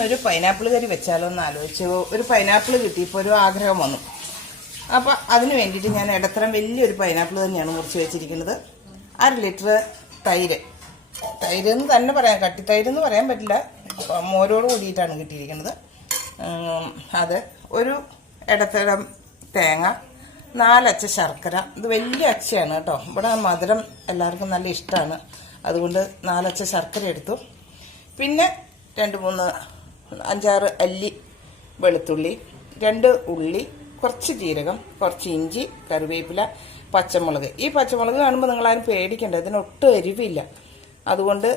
ഇന്നൊരു പൈനാപ്പിൾ കറി വെച്ചാലോ എന്ന് ആലോചിച്ചു. ഒരു പൈനാപ്പിൾ കിട്ടിയപ്പോൾ ഒരു ആഗ്രഹം വന്നു. അപ്പോൾ അതിന് വേണ്ടിയിട്ട് ഞാൻ ഇടത്തരം വലിയൊരു പൈനാപ്പിൾ തന്നെയാണ് മുറിച്ച് വെച്ചിരിക്കുന്നത്. 1/2 ലിറ്റർ തൈര് എന്ന് തന്നെ പറയാം, കട്ടിത്തൈരെന്ന് പറയാൻ പറ്റില്ല, മോരോട് കൂടിയിട്ടാണ് കിട്ടിയിരിക്കുന്നത്. അത് ഒരു ഇടത്തരം തേങ്ങ, 4 അച്ച ശർക്കര. ഇത് വലിയ അച്ചയാണ് കേട്ടോ, ഇവിടെ മധുരം എല്ലാവർക്കും നല്ല ഇഷ്ടമാണ്, അതുകൊണ്ട് 4 അച്ച ശർക്കര എടുത്തു. പിന്നെ 5-6 അല്ലി വെളുത്തുള്ളി, 2 ഉള്ളി, കുറച്ച് ജീരകം, കുറച്ച് ഇഞ്ചി, കറിവേപ്പില, പച്ചമുളക്. ഈ പച്ചമുളക് കാണുമ്പോൾ നിങ്ങളാരും പേടിക്കണ്ട, ഇതിനൊട്ടും എരിവില്ല. അതുകൊണ്ട്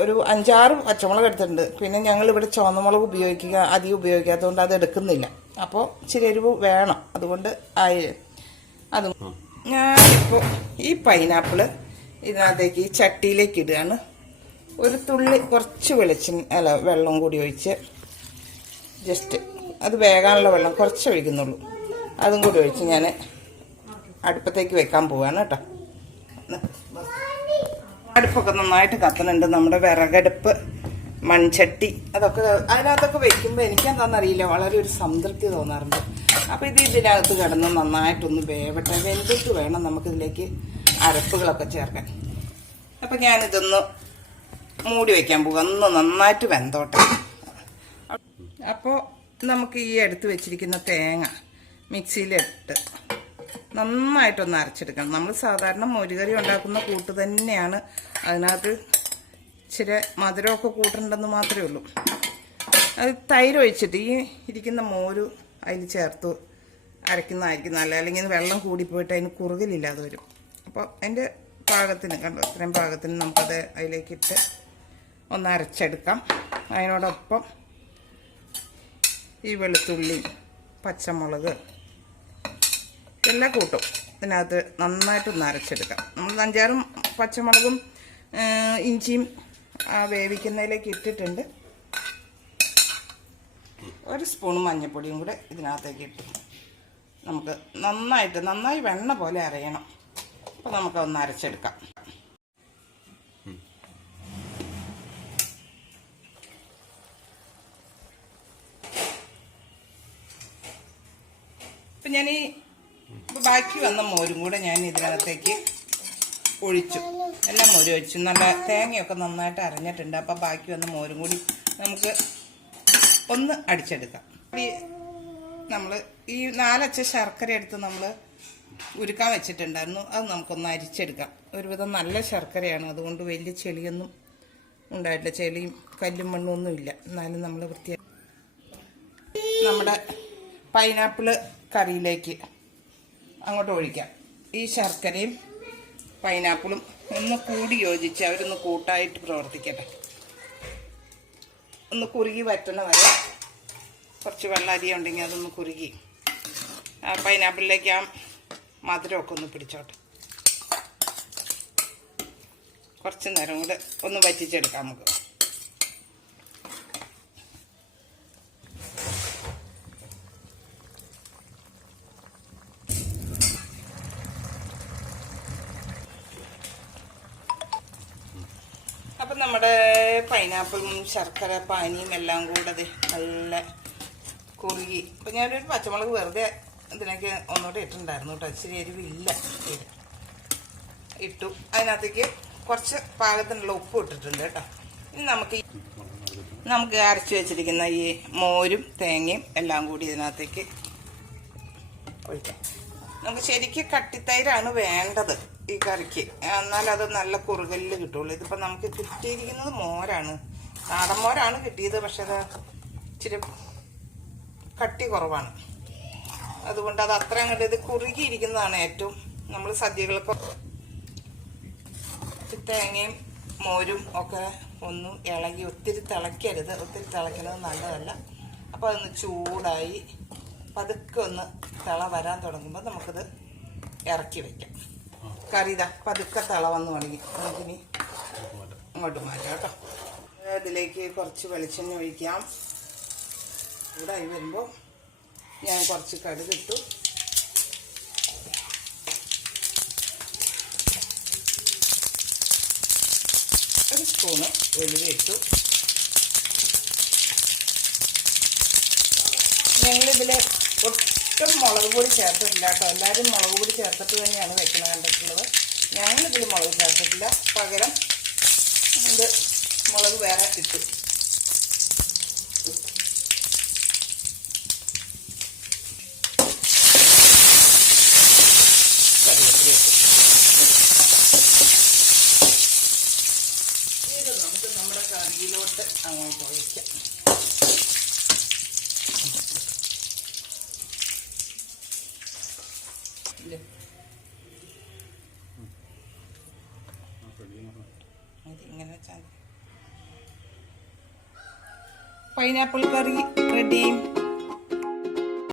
ഒരു 5-6 പച്ചമുളക് എടുത്തിട്ടുണ്ട്. പിന്നെ ഞങ്ങളിവിടെ ചുവന്നമുളക് അധികം ഉപയോഗിക്കാത്തതുകൊണ്ട് അത് എടുക്കുന്നില്ല. അപ്പോൾ ഇച്ചിരി എരിവ് വേണം, അതുകൊണ്ട് അത് ഞാനിപ്പോൾ ഈ പൈനാപ്പിള് ഇതിനകത്തേക്ക് ഈ ചട്ടിയിലേക്ക് ഇടുകയാണ്. ഒരു തുള്ളി കുറച്ച് വെള്ളം കൂടി ഒഴിച്ച് ജസ്റ്റ് അത് വേകാനുള്ള വെള്ളം കുറച്ച് ഒഴിക്കുന്നുള്ളൂ, അതും കൂടി ഒഴിച്ച് ഞാൻ അടുപ്പത്തേക്ക് വെക്കാൻ പോവാണ് കേട്ടോ. അടുപ്പൊക്കെ നന്നായിട്ട് കത്തുന്നുണ്ട്. നമ്മുടെ വിറകടുപ്പ്, മൺചട്ടി, അതൊക്കെ അതിനകത്തൊക്കെ വെക്കുമ്പോൾ എനിക്കെന്താണെന്നറിയില്ല, വളരെ ഒരു സംതൃപ്തി തോന്നാറുണ്ട്. അപ്പോൾ ഇതിനകത്ത് കിടന്ന് നന്നായിട്ടൊന്ന് വേവട്ടെ. വെന്തിട്ട് വേണം നമുക്കിതിലേക്ക് അരപ്പുകളൊക്കെ ചേർക്കാൻ. അപ്പം ഞാനിതൊന്ന് മൂടി വയ്ക്കാൻ പോവുക, ഒന്ന് നന്നായിട്ട് വെന്തോട്ടെ. അപ്പോൾ നമുക്ക് ഈ എടുത്ത് വെച്ചിരിക്കുന്ന തേങ്ങ മിക്സിയിലിട്ട് നന്നായിട്ടൊന്ന് അരച്ചെടുക്കണം. നമ്മൾ സാധാരണ മോരുകറി ഉണ്ടാക്കുന്ന കൂട്ട് തന്നെയാണ്, അതിനകത്ത് ഇച്ചിരി മധുരമൊക്കെ കൂട്ടുന്നുണ്ടെന്ന് മാത്രമേ ഉള്ളൂ. അത് തൈര് ഒഴിച്ചിട്ട് ഈ ഇരിക്കുന്ന മോര് അതിൽ ചേർത്ത് അരയ്ക്കുന്നതായിരിക്കും നല്ല, അല്ലെങ്കിൽ വെള്ളം കൂടിപ്പോയിട്ട് അതിന് കുറുകലില്ലാതെ വരും. അപ്പോൾ അതിൻ്റെ പാകത്തിന് കണ്ടോ, ഇത്രയും പാകത്തിന് നമുക്കത് അതിലേക്കിട്ട് ഒന്ന് അരച്ചെടുക്കാം. അതിനോടൊപ്പം ഈ വെളുത്തുള്ളി, പച്ചമുളക് എല്ലാം കൂട്ടും ഇതിനകത്ത് നന്നായിട്ടൊന്ന് അരച്ചെടുക്കാം. നമ്മൾ 5-6 പച്ചമുളകും ഇഞ്ചിയും വേവിക്കുന്നതിലേക്ക് ഇട്ടിട്ടുണ്ട്. 1 സ്പൂൺ മഞ്ഞൾപ്പൊടിയും കൂടെ ഇതിനകത്തേക്ക് ഇട്ടു. നമുക്ക് നന്നായി വെണ്ണ പോലെ അരയണം. അപ്പോൾ നമുക്കൊന്ന് അരച്ചെടുക്കാം. അപ്പം ഞാൻ ഈ ബാക്കി വന്ന മോരും കൂടെ ഞാൻ ഇതിനകത്തേക്ക് ഒഴിച്ചു. എല്ലാം മോരും ഒഴിച്ചു. നല്ല തേങ്ങയൊക്കെ നന്നായിട്ട് അരഞ്ഞിട്ടുണ്ട്. അപ്പം ബാക്കി വന്ന മോരും കൂടി നമുക്ക് ഒന്ന് അടിച്ചെടുക്കാം. നമ്മൾ ഈ 4 അച്ച ശർക്കര എടുത്ത് നമ്മൾ ഉരുക്കാൻ വെച്ചിട്ടുണ്ടായിരുന്നു, അത് നമുക്കൊന്ന് അരിച്ചെടുക്കാം. ഒരുവിധം നല്ല ശർക്കരയാണ്, അതുകൊണ്ട് വലിയ ചെളിയൊന്നും ഉണ്ടായിട്ടില്ല, ചെളിയും കല്ലും മണ്ണും ഒന്നും ഇല്ല. എന്നാലും നമ്മൾ വൃത്തിയായി നമ്മുടെ പൈനാപ്പിൾ കറിയിലേക്ക് അങ്ങോട്ട് ഒഴിക്കാം. ഈ ശർക്കരയും പൈനാപ്പിളും ഒന്ന് കൂടി യോജിച്ച് അവരൊന്ന് കൂട്ടായിട്ട് പ്രവർത്തിക്കട്ടെ. ഒന്ന് കുറുകി വറ്റണ വരെ കുറച്ച് വെള്ളം അരിയ ഉണ്ടെങ്കിൽ അതൊന്ന് കുറുകി ആ പൈനാപ്പിളിലേക്ക് ആ മധുരമൊക്കെ ഒന്ന് പിടിച്ചോട്ടെ. കുറച്ച് നേരം കൂടെ ഒന്ന് വറ്റിച്ചെടുക്കാം നമുക്ക്. അപ്പം നമ്മുടെ പൈനാപ്പിളും ശർക്കര പാനിയും എല്ലാം കൂടെ നല്ല കുറുകി. അപ്പം ഞാനൊരു പച്ചമുളക് വെറുതെ ഇതിനൊക്കെ ഒന്നുകൂടെ ഇട്ടിട്ടുണ്ടായിരുന്നു കേട്ടോ, ഇച്ചിരി എരിവില്ല, ഇട്ടു. അതിനകത്തേക്ക് കുറച്ച് പാകത്തിനുള്ള ഉപ്പ് ഇട്ടിട്ടുണ്ട് കേട്ടോ. ഇനി നമുക്ക് അരച്ച് വെച്ചിരിക്കുന്ന ഈ മോരും തേങ്ങയും എല്ലാം കൂടി ഇതിനകത്തേക്ക് ഒഴിക്കാം. നമുക്ക് ശരിക്കും കട്ടിത്തൈരാണ് വേണ്ടത് ഈ കറിക്ക്, എന്നാൽ അത് നല്ല കുറുകലിൽ കിട്ടുള്ളൂ. ഇതിപ്പോൾ നമുക്ക് കിട്ടിയിരിക്കുന്നത് മോരാണ്, നാടൻ മോരാണ് കിട്ടിയത്, പക്ഷെ അത് ഇച്ചിരി കട്ടി കുറവാണ്. അതുകൊണ്ട് അത് അത്ര അങ്ങോട്ട് ഇത് കുറുകിയിരിക്കുന്നതാണ് ഏറ്റവും. നമ്മൾ സദ്യകളൊക്കെ തേങ്ങയും മോരും ഒക്കെ ഒന്നും ഇളകി ഒത്തിരി തിളയ്ക്കരുത്, ഒത്തിരി തിളയ്ക്കുന്നത് നല്ലതല്ല. അപ്പോൾ അതൊന്ന് ചൂടായി പതുക്കെ ഒന്ന് തിള വരാൻ തുടങ്ങുമ്പോൾ നമുക്കിത് ഇറക്കി വയ്ക്കാം. കറി ഇതാ പതുക്കെ തിള വന്ന് തുടങ്ങി, നമുക്കിനി അങ്ങോട്ട് മാറ്റാം കേട്ടോ. ഇതിലേക്ക് കുറച്ച് വെളിച്ചെണ്ണ ഒഴിക്കാം. ചൂടായി വരുമ്പോൾ ഞാൻ കുറച്ച് കടുകിട്ടു, ഒരു സ്പൂണ് ഉലുവ ഇട്ടു, ഞങ്ങളിതിൽ ഒട്ടും മുളക് പൊടി ചേർത്തിട്ടില്ല കേട്ടോ. എല്ലാവരും മുളക് പൊടി ചേർത്തിട്ട് തന്നെയാണ് വെക്കുന്നത് കണ്ടിട്ടുള്ളത്. ഞങ്ങളിതിൽ മുളക് ചേർത്തിട്ടില്ല. പകരം ഇത് മുളക് വേറെ ഇട്ടു. ഇത് നമുക്ക് നമ്മുടെ കറിയിലോട്ട് അങ്ങോട്ട് ഒഴിക്കാം. ഇങ്ങനെ വെച്ചാൽ പൈനാപ്പിൾ കറി റെഡി.